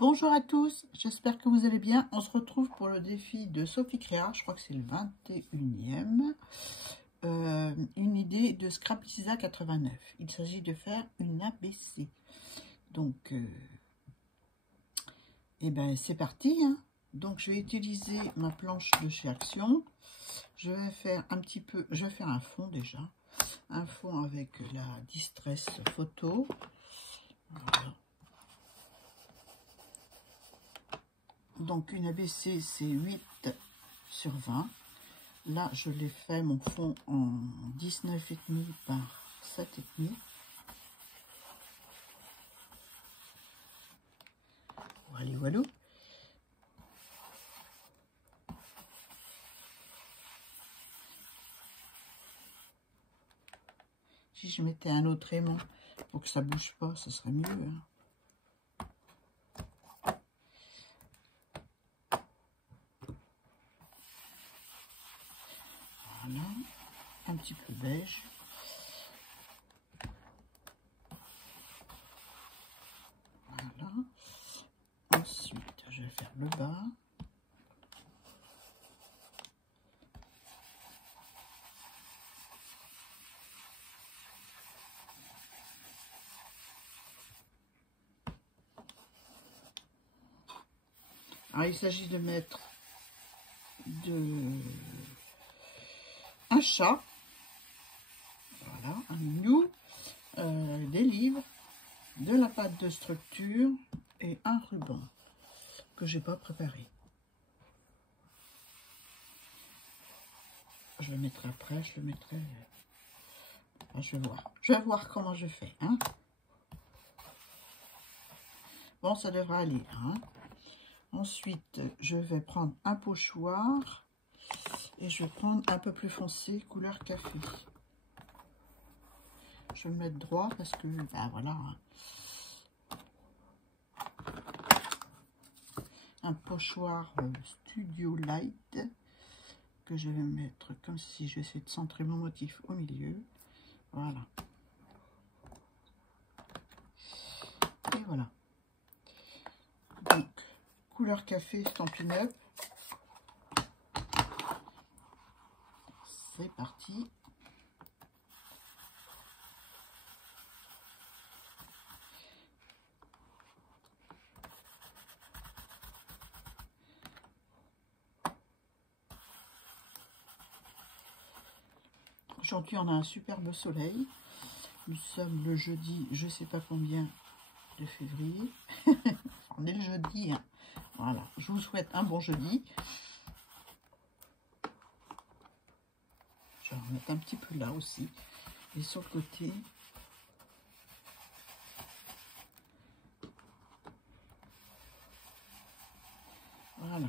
Bonjour à tous, j'espère que vous allez bien. On se retrouve pour le défi de Sophie Créa, je crois que c'est le 21e. Une idée de Scrap Lisa 89. Il s'agit de faire une ABC. Donc, c'est parti. Hein. Donc, je vais utiliser ma planche de chez Action. Je vais faire je vais faire un fond déjà. Un fond avec la Distress Photo. Voilà. Donc une ABC c'est 8 sur 20. Là je l'ai fait mon fond en 19,5 par 7,5. Voilà, voilà. Si je mettais un autre aimant pour que ça bouge pas, ce serait mieux. Hein. Voilà, un petit peu beige. Voilà. Ensuite, je vais faire le bas. Alors, il s'agit de mettre un chat, voilà, un minou, des livres, de la pâte de structure et un ruban que j'ai pas préparé. Je le mettrai après, je le mettrai. Je vais voir comment je fais. Hein. Bon, ça devrait aller. Hein. Ensuite, je vais prendre un pochoir et je vais prendre un peu plus foncé, couleur café. Je vais me mettre droit parce que, voilà. Un pochoir Studio Light que je vais mettre comme si j'essaie de centrer mon motif au milieu. Voilà. Et voilà. Donc, couleur café Stampin' Up. C'est parti. Aujourd'hui, on a un superbe soleil. Nous sommes le jeudi, je sais pas combien de février. On est le jeudi. Hein. Voilà. Je vous souhaite un bon jeudi. Je vais en mettre un petit peu là aussi. Et sur le côté. Voilà.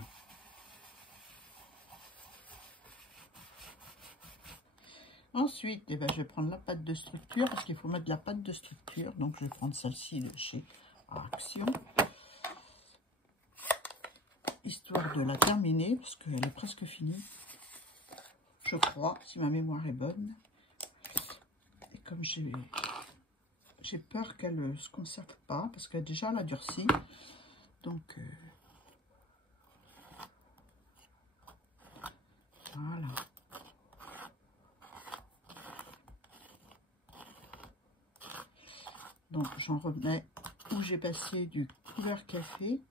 Ensuite, je vais prendre la pâte de structure parce qu'il faut mettre de la pâte de structure. Donc, je vais prendre celle-ci de chez Action. Histoire de la terminer parce qu'elle est presque finie. Je crois, si ma mémoire est bonne. Et comme j'ai peur qu'elle ne se conserve pas parce qu'elle déjà elle a durci. Donc, voilà. Donc, j'en remets où j'ai passé du couleur café.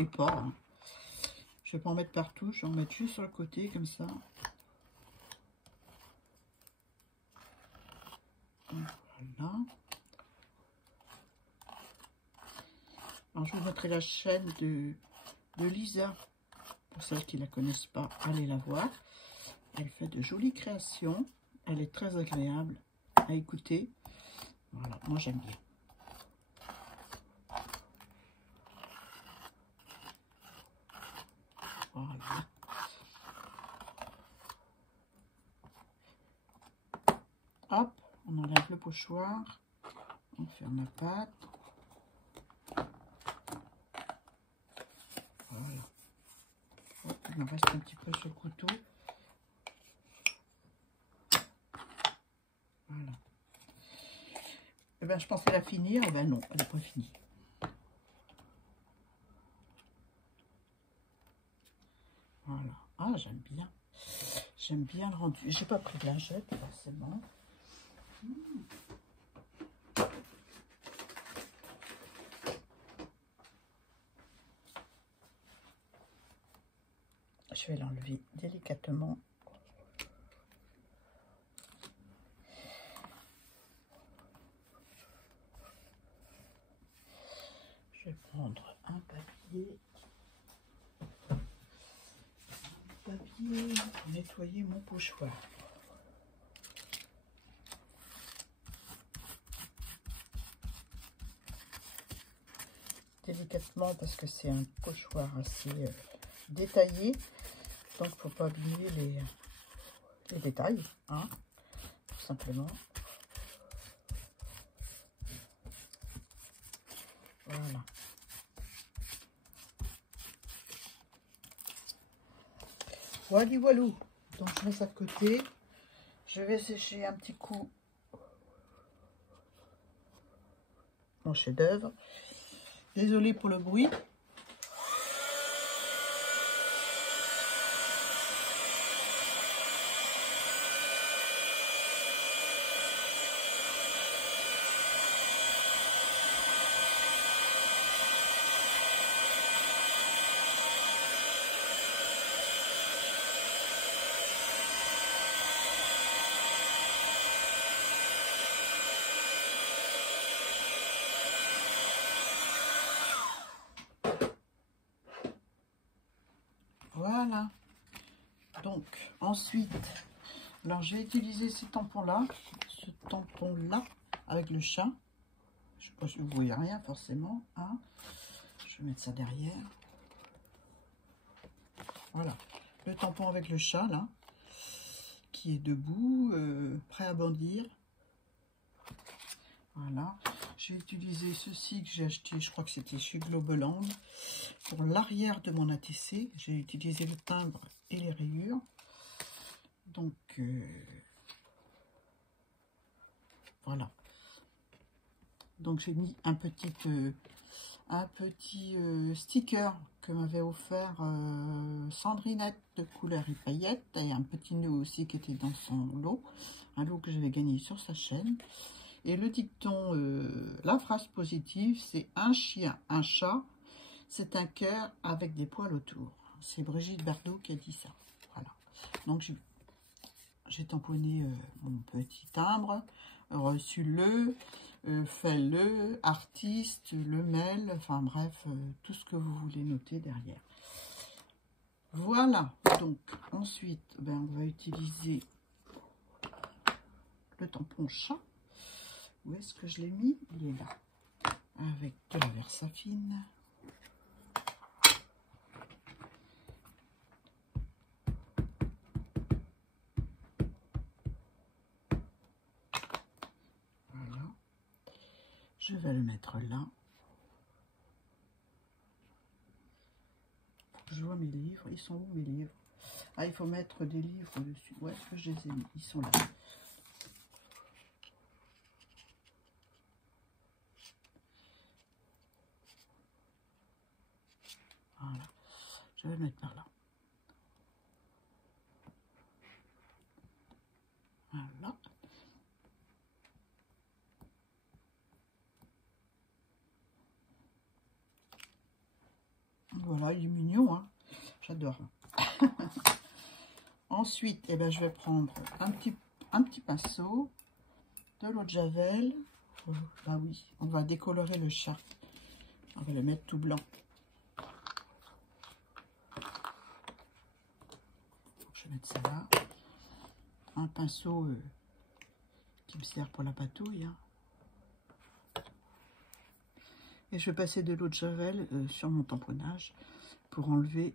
Et pas. Hein. Je vais pas en mettre partout. Je vais en mettre juste sur le côté, comme ça. Voilà. Alors, je vous mettrai la chaîne de Lisa. Pour celles qui ne la connaissent pas, allez la voir. Elle fait de jolies créations. Elle est très agréable à écouter. Voilà, moi j'aime bien. Voilà. Hop, on enlève le pochoir. On ferme la pâte. Voilà. Hop, il me reste un petit peu sur le couteau. Voilà. Eh ben, je pensais la finir. Eh ben non, elle n'est pas finie. Voilà. Ah, j'aime bien. J'aime bien le rendu. J'ai pas pris de lingette, forcément. Je vais l'enlever délicatement. Je vais prendre un papier. Pour nettoyer mon pochoir. Délicatement parce que c'est un pochoir assez détaillé, donc faut pas oublier les détails, hein, tout simplement. Voilà. Voilà, voilou. Donc je mets ça de côté. Je vais sécher un petit coup mon chef-d'œuvre. Désolée pour le bruit. Voilà. Donc, ensuite, alors j'ai utilisé ce tampon-là avec le chat. Je sais pas si vous voyez rien forcément. Hein. Je vais mettre ça derrière. Voilà. Le tampon avec le chat, là, qui est debout, prêt à bondir. Voilà. J'ai utilisé ceci que j'ai acheté, je crois que c'était chez Globeland. Pour l'arrière de mon ATC, j'ai utilisé le timbre et les rayures. Donc, voilà. Donc, j'ai mis un petit sticker que m'avait offert Sandrinette de couleur et paillettes. Et un petit nœud aussi qui était dans son lot. Un lot que j'avais gagné sur sa chaîne. Et le dicton, la phrase positive, c'est un chien, un chat, c'est un cœur avec des poils autour. C'est Brigitte Bardot qui a dit ça. Voilà. Donc j'ai tamponné mon petit timbre, reçu-le, fais-le, artiste, le mail, enfin bref, tout ce que vous voulez noter derrière. Voilà. Donc ensuite, ben, on va utiliser le tampon chat. Où est-ce que je l'ai mis? Il est là. Avec de la Versafine. Voilà. Je vais le mettre là. Je vois mes livres. Ils sont où mes livres? Ah, il faut mettre des livres dessus. Où est-ce que je les ai mis? Ils sont là. Voilà. Je vais le mettre par là. Voilà. Voilà, il est mignon, hein. J'adore. Ensuite, eh ben, je vais prendre un petit pinceau, de l'eau de Javel. Oh, bah oui, on va décolorer le chat. On va le mettre tout blanc. Je vais mettre ça là. Un pinceau qui me sert pour la patouille. Hein. Et je vais passer de l'eau de Javel sur mon tamponnage pour enlever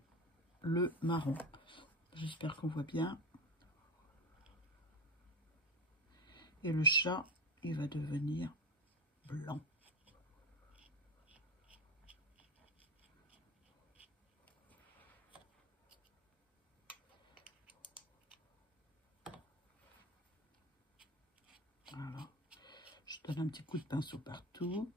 le marron. J'espère qu'on voit bien. Et le chat, il va devenir blanc. Voilà. Je donne un petit coup de pinceau partout.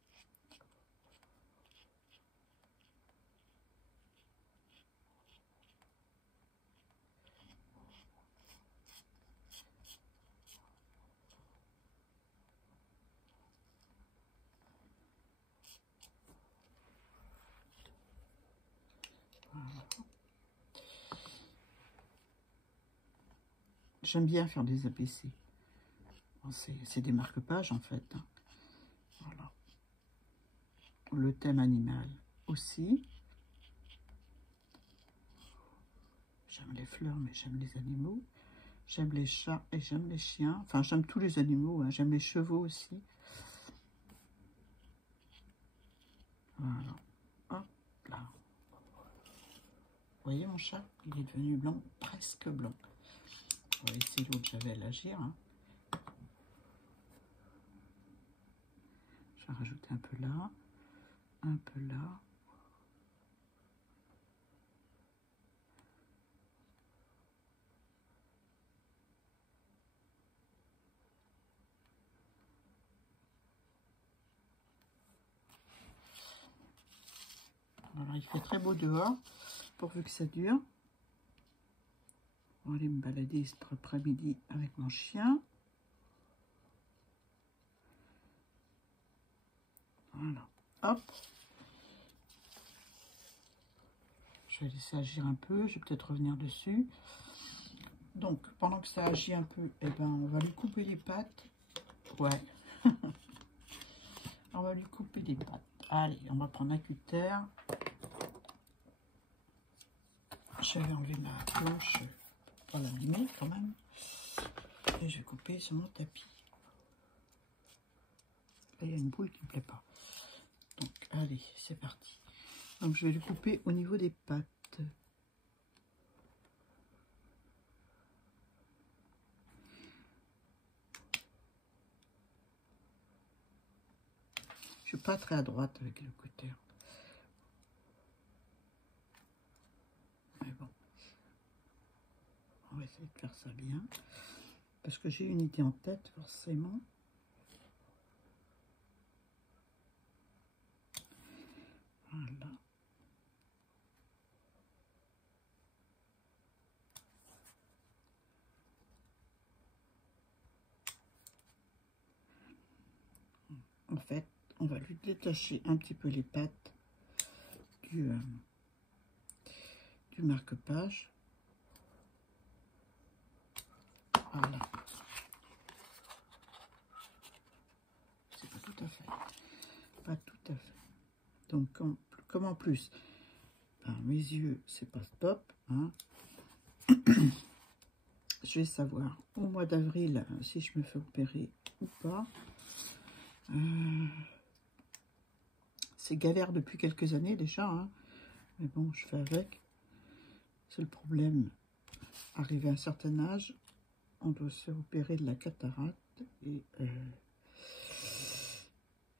J'aime bien faire des APC. Bon, c'est des marque-pages en fait. Hein. Voilà. Le thème animal aussi. J'aime les fleurs, mais j'aime les animaux. J'aime les chats et j'aime les chiens. Enfin, j'aime tous les animaux. Hein. J'aime les chevaux aussi. Voilà. Hop là. Vous voyez mon chat? Il est devenu blanc, presque blanc. On va essayer l'autre javel agir. Hein. Je vais rajouter un peu là. Un peu là. Voilà, il fait très beau dehors, pourvu que ça dure. On va aller me balader cet après-midi avec mon chien. Voilà, hop. Je vais laisser agir un peu, je vais peut-être revenir dessus. Donc, pendant que ça agit un peu, eh ben, on va lui couper les pattes. Ouais. On va lui couper les pattes. Allez, on va prendre un cutter. Je vais enlever ma planche pour l'abîmer quand même. Et je vais couper sur mon tapis. Là, il y a une boule qui ne me plaît pas. Donc, allez, c'est parti. Donc, je vais lui couper au niveau des pattes. Je suis pas très à droite avec le cutter. Mais bon. On va essayer de faire ça bien. Parce que j'ai une idée en tête, forcément. Voilà. En fait, on va lui détacher un petit peu les pattes du marque-page. Voilà. C'est pas tout à fait. Pas tout à fait. Donc, comme en plus, ben, mes yeux, c'est pas top. Hein. Je vais savoir au mois d'avril si je me fais opérer ou pas. C'est galère depuis quelques années déjà. Hein. Mais bon, je fais avec. C'est le problème. Arrivé à un certain âge, on doit se faire opérer de la cataracte. Et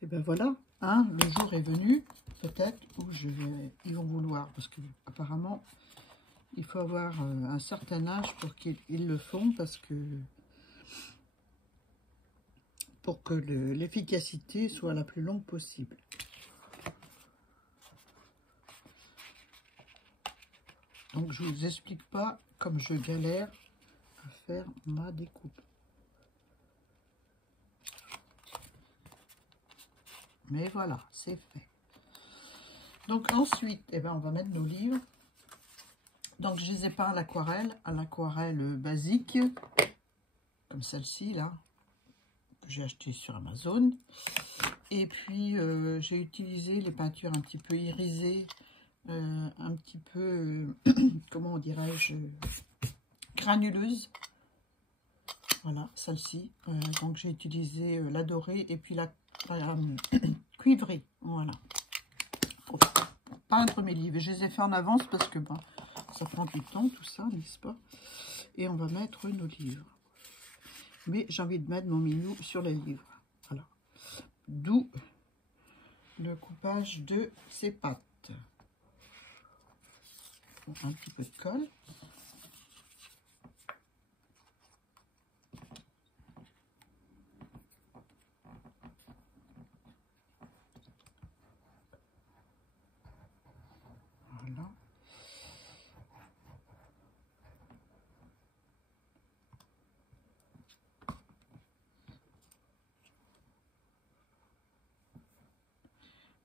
ben voilà, hein, le jour est venu, peut-être, où ils vont vouloir, parce que apparemment, il faut avoir un certain âge pour qu'ils le font, parce que pour que l'efficacité soit la plus longue possible. Donc je vous explique pas comme je galère à faire ma découpe. Mais voilà, c'est fait. Donc ensuite, eh ben, on va mettre nos livres. Donc je les ai peints à l'aquarelle basique, comme celle-ci là, que j'ai acheté sur Amazon. Et puis j'ai utilisé les peintures un petit peu irisées, un petit peu, comment dirais-je, granuleuses. Voilà, celle-ci. Donc j'ai utilisé la dorée et puis la cuivrée. Voilà. Pour peindre mes livres. Je les ai fait en avance parce que ben, ça prend du temps tout ça, n'est-ce pas? Et on va mettre nos livres. Mais j'ai envie de mettre mon minou sur les livres. Voilà. D'où le coupage de ces pattes. Un petit peu de colle.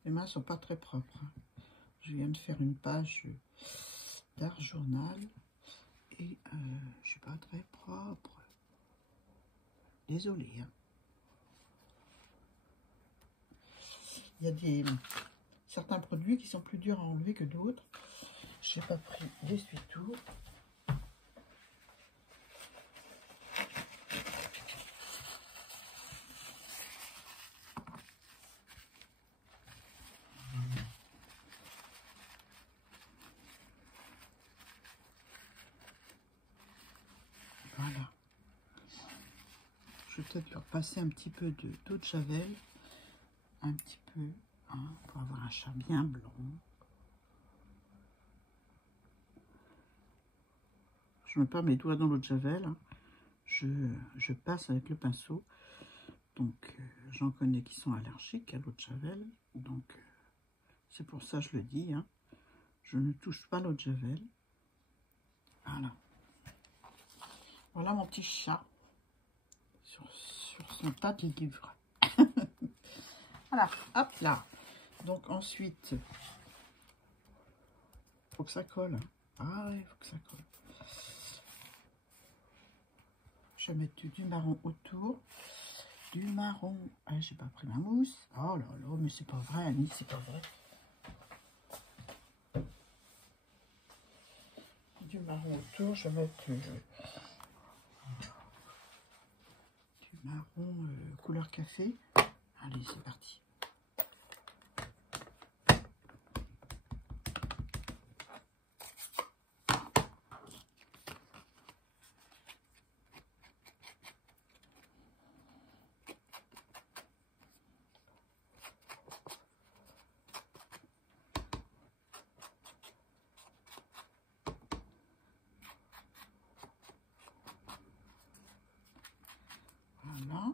Les mains sont pas très propres. Hein. Je viens de faire une page d'art journal et je suis pas très propre. Désolée. Hein. Il y a certains produits qui sont plus durs à enlever que d'autres. Je n'ai pas pris l'essuie-tout. Voilà. Je vais peut-être leur passer un petit peu d'eau de javel. Un petit peu, hein, pour avoir un chat bien blanc. Je mets pas mes doigts dans l'eau de javel. Hein. Je passe avec le pinceau. Donc, j'en connais qui sont allergiques à l'eau de javel. Donc, c'est pour ça que je le dis. Hein. Je ne touche pas l'eau de javel. Voilà. Voilà mon petit chat sur son tas de livres. Voilà, hop là. Donc ensuite, faut que ça colle. Ah ouais, faut que ça colle. Je vais mettre du marron autour. Du marron. Ah, j'ai pas pris ma mousse. Oh là là, mais c'est pas vrai, Annie, c'est pas vrai. Du marron autour, je vais mettre du marron couleur café. Allez, c'est parti. Voilà.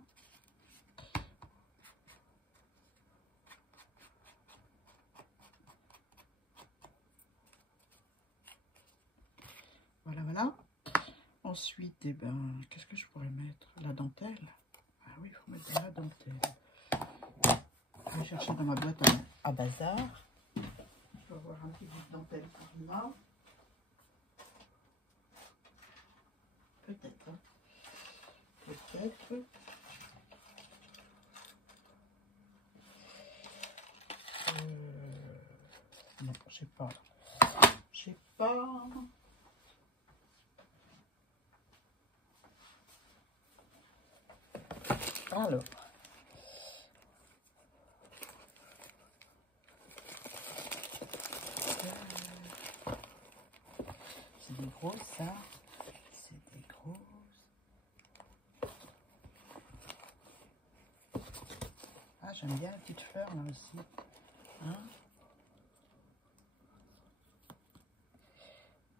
Voilà, voilà. Ensuite, eh ben, qu'est-ce que je pourrais mettre? La dentelle. Ah oui, il faut mettre de la dentelle. Je vais chercher dans ma boîte à bazar. Je vais avoir un petit bout de dentelle par là. Peut-être. Hein. Peut-être. Non, je sais pas. Je sais pas. Alors. C'est des grosses, ça. C'est des grosses. Ah, j'aime bien la petite fleur, là aussi. Hein?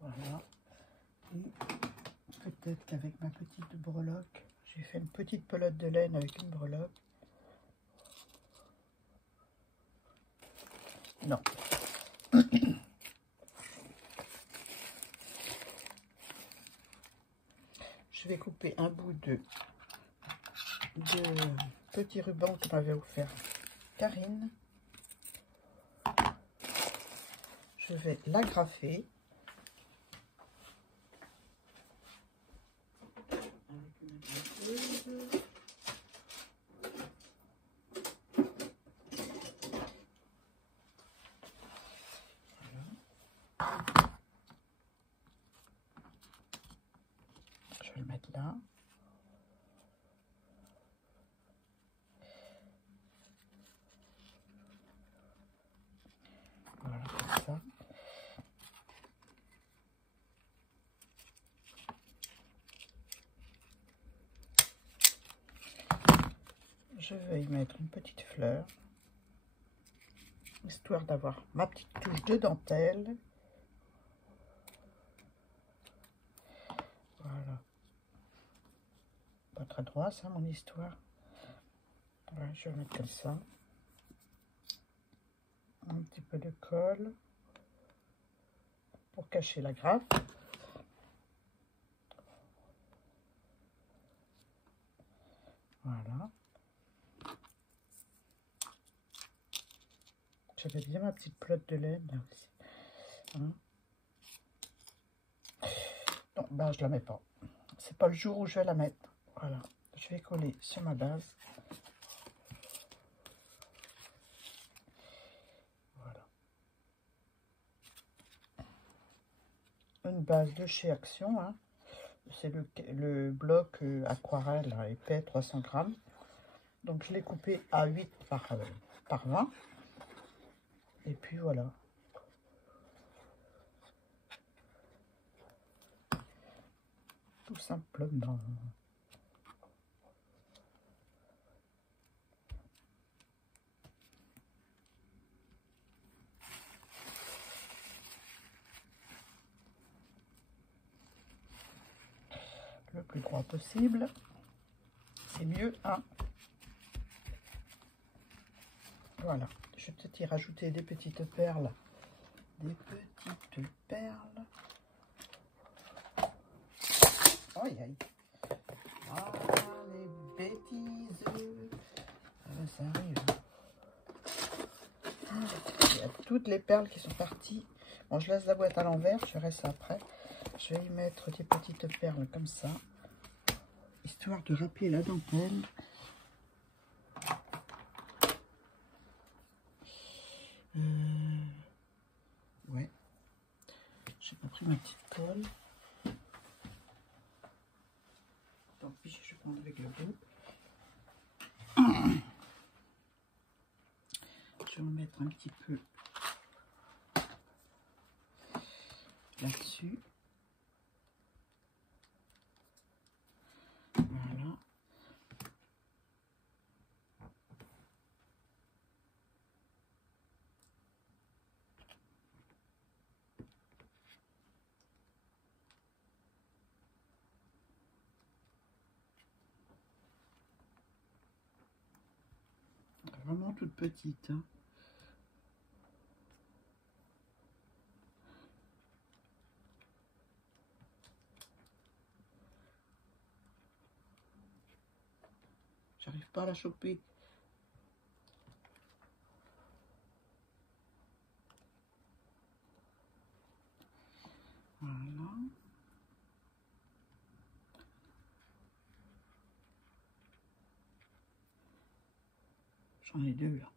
Voilà. Et peut-être qu'avec ma petite breloque, j'ai fait une petite pelote de laine avec une breloque. Non. Je vais couper un bout de petit ruban que m'avait offert Karine. Je vais l'agrafer. Avec une agrafeuse. Je vais le mettre là. Voilà, comme ça. Je vais y mettre une petite fleur, histoire d'avoir ma petite touche de dentelle. Voilà. Pas très droit, ça, mon histoire. Voilà, je vais mettre comme ça. Un petit peu de colle pour cacher la grappe. Voilà. J'avais bien ma petite pelote de laine là aussi. Hein? Non, bah je la mets pas. C'est pas le jour où je vais la mettre. Voilà. Je vais coller sur ma base. Voilà. Une base de chez Action. Hein. C'est le bloc aquarelle là, épais, 300 grammes. Donc je l'ai coupé à 8 par 20. Et puis voilà. Tout simplement. Le plus droit possible. C'est mieux, hein. Voilà. Je vais peut-être y rajouter des petites perles. Des petites perles. Aïe, aïe. Ah, les bêtises. Ça arrive. Il y a toutes les perles qui sont parties. Bon, je laisse la boîte à l'envers. Je verrai ça après. Je vais y mettre des petites perles comme ça. Histoire de rappeler la dentelle. Ouais. J'ai pas pris ma petite colle. Tant pis, je vais prendre avec le bout. Je vais en mettre un petit peu là-dessus. Voilà. Vraiment toute petite. Hein. J'arrive pas à la choper. Voilà. J'en ai deux là.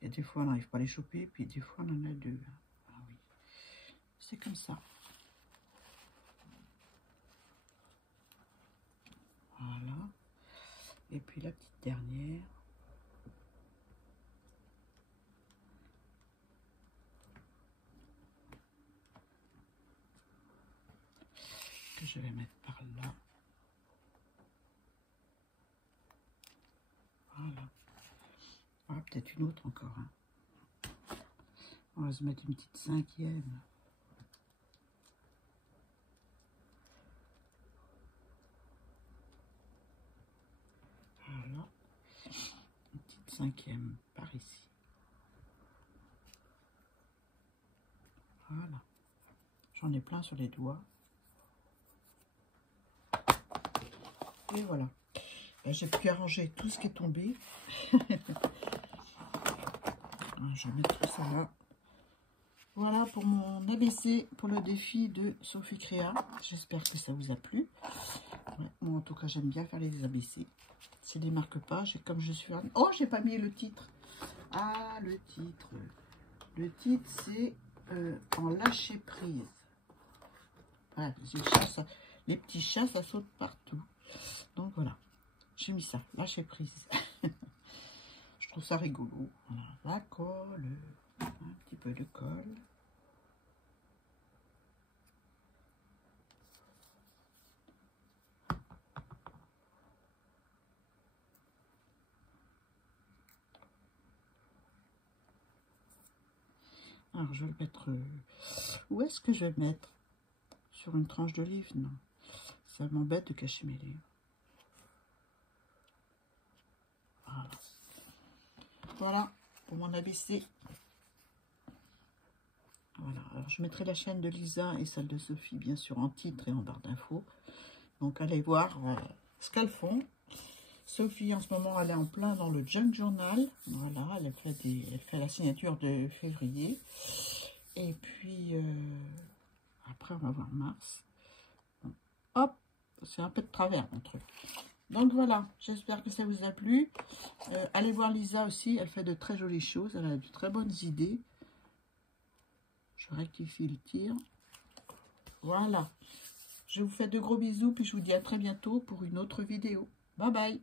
Il y a des fois on n'arrive pas à les choper, puis des fois on en a deux. Ah oui. C'est comme ça. Voilà. Et puis la petite dernière. Que je vais mettre par là. Voilà. Voilà, peut-être une autre encore. Hein. On va se mettre une petite cinquième. Voilà. Une petite cinquième par ici. Voilà. J'en ai plein sur les doigts. Et voilà. J'ai pu arranger tout ce qui est tombé. Je vais mettre tout ça là. Voilà pour mon ABC, pour le défi de Sophie Créa. J'espère que ça vous a plu. Ouais, moi, en tout cas, j'aime bien faire les ABC. S'ils ne les marquent pas, comme je suis... Oh, j'ai pas mis le titre. Ah, le titre. Le titre, c'est en lâcher prise. Voilà, les petits chats, ça saute partout. Donc voilà, j'ai mis ça, lâcher prise. Je trouve ça rigolo. Voilà, la colle, un petit peu de colle. Alors, je vais le mettre... où est-ce que je vais le mettre? Sur une tranche d'olive? Non. Ça m'embête de cacher mes livres. Voilà. Voilà pour mon ABC. Voilà. Alors, je mettrai la chaîne de Lisa et celle de Sophie, bien sûr, en titre et en barre d'infos. Donc, allez voir ce qu'elles font. Sophie, en ce moment, elle est en plein dans le Junk Journal. Voilà, elle fait la signature de février. Et puis, après, on va voir mars. Hop, c'est un peu de travers, mon truc. Donc, voilà, j'espère que ça vous a plu. Allez voir Lisa aussi, elle fait de très jolies choses. Elle a de très bonnes idées. Je rectifie le tir. Voilà. Je vous fais de gros bisous, puis je vous dis à très bientôt pour une autre vidéo. Bye bye.